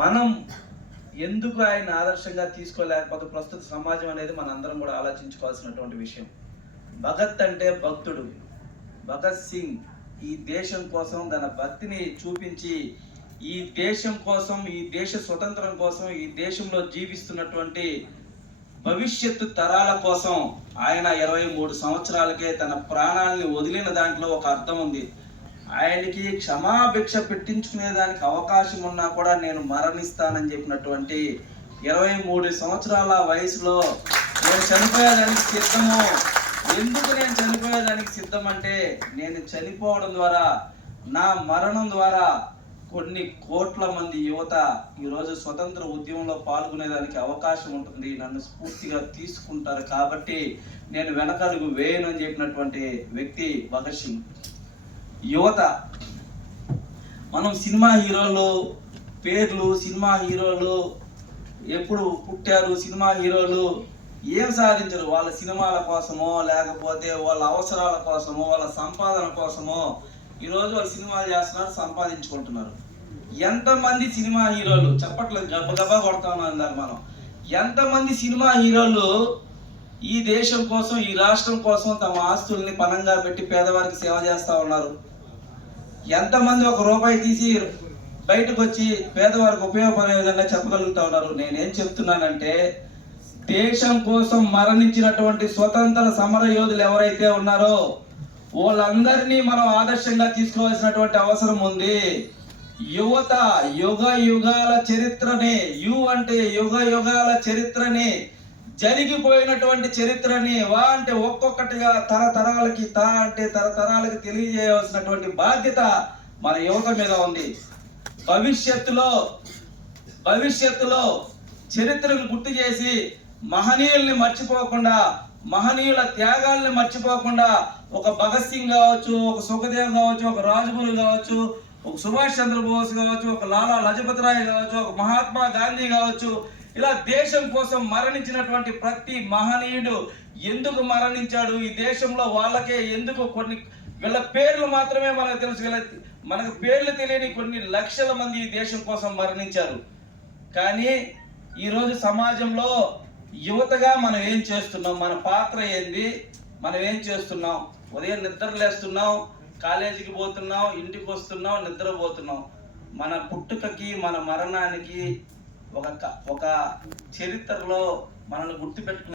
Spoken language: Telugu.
మనం ఎందుకు ఆయన ఆదర్శంగా తీసుకోలేకపోతే ప్రస్తుత సమాజం అనేది మనందరం కూడా ఆలోచించుకోవాల్సినటువంటి విషయం. భగత్ అంటే భక్తుడు. భగత్ సింగ్ ఈ దేశం కోసం తన భక్తిని చూపించి, ఈ దేశం కోసం, ఈ దేశ స్వతంత్రం కోసం, ఈ దేశంలో జీవిస్తున్నటువంటి భవిష్యత్తు తరాల కోసం ఆయన 23 సంవత్సరాలకే తన ప్రాణాలని వదిలిన దాంట్లో ఒక అర్థం ఉంది. ఆయనకి క్షమాభిక్ష పెట్టించుకునే దానికి అవకాశం ఉన్నా కూడా నేను మరణిస్తానని చెప్పినటువంటి 23 సంవత్సరాల వయసులో నేను చనిపోయేదానికి సిద్ధము. ఎందుకు నేను చనిపోయేదానికి సిద్ధం అంటే, నేను చనిపోవడం ద్వారా, నా మరణం ద్వారా కొన్ని కోట్ల మంది యువత ఈరోజు స్వతంత్ర ఉద్యమంలో పాల్గొనేదానికి అవకాశం ఉంటుంది, నన్ను స్ఫూర్తిగా తీసుకుంటారు, కాబట్టి నేను వెనకడుగు వేయను అని చెప్పినటువంటి వ్యక్తి భగత్ సింగ్. యువత, మనం సినిమా హీరోలు పేర్లు, సినిమా హీరోలు ఎప్పుడు పుట్టారు, సినిమా హీరోలు ఏం సాధించరు. వాళ్ళ సినిమాల కోసమో, లేకపోతే వాళ్ళ అవసరాల కోసమో, వాళ్ళ సంపాదన కోసమో ఈరోజు వాళ్ళు సినిమాలు చేస్తున్నారు, సంపాదించుకుంటున్నారు. ఎంతమంది సినిమా హీరోలు, చప్పట్లు గబ్బగబ్బా కొడతా ఉన్నారు మనం, ఎంతమంది సినిమా హీరోలు ఈ దేశం కోసం, ఈ రాష్ట్రం కోసం తమ ఆస్తుల్ని పణంగా పెట్టి పేదవారికి సేవ చేస్తూ ఉన్నారు. ఎంతమంది ఒక రూపాయి తీసి బయటకు వచ్చి పేదవారికి ఉపయోగపడే విధంగా చెప్పగలుగుతా ఉన్నారు. నేనేం చెప్తున్నానంటే, దేశం కోసం మరణించినటువంటి స్వతంత్ర సమర యోధులు ఎవరైతే ఉన్నారో వాళ్ళందరినీ మనం ఆదర్శంగా తీసుకోవాల్సినటువంటి అవసరం ఉంది. యువత యుగ యుగాల చరిత్రని, అంటే యుగ యుగాల చరిత్రని, జరిగిపోయినటువంటి చరిత్రని వా అంటే ఒక్కొక్కటిగా తరతరాలకి, అంటే తరతరాలకి తెలియజేయవలసినటువంటి బాధ్యత మన యువత మీద ఉంది. భవిష్యత్తులో చరిత్రను గుర్తు చేసి మహనీయుల్ని మర్చిపోకుండా, మహనీయుల త్యాగాల్ని మర్చిపోకుండా, ఒక భగత్ సింగ్ కావచ్చు, ఒక సుఖదేవ్ కావచ్చు, ఒక రాజ్గురు కావచ్చు, ఒక సుభాష్ చంద్రబోస్ కావచ్చు, ఒక లాలా లజపతి రాయ్ కావచ్చు, ఒక మహాత్మా గాంధీ కావచ్చు, ఇలా దేశం కోసం మరణించినటువంటి ప్రతి మహనీయుడు ఎందుకు మరణించాడు, ఈ దేశంలో వాళ్ళకే ఎందుకు, వీళ్ళ పేర్లు మాత్రమే మనకు తెలుసు, మనకు పేర్లు తెలియని కొన్ని లక్షల మంది ఈ దేశం కోసం మరణించారు. కానీ ఈరోజు సమాజంలో యువతగా మనం ఏం చేస్తున్నాం, మన పాత్ర ఏంది, మనం ఏం చేస్తున్నాం? ఉదయం నిద్రలేస్తున్నాం, కాలేజీకి పోతున్నాం, ఇంటికి వస్తున్నాం, నిద్రపోతున్నాం. మన పుట్టుకకి, మన మరణానికి ఒక చరిత్రలో మనల్ని గుర్తుపెట్టుకున్న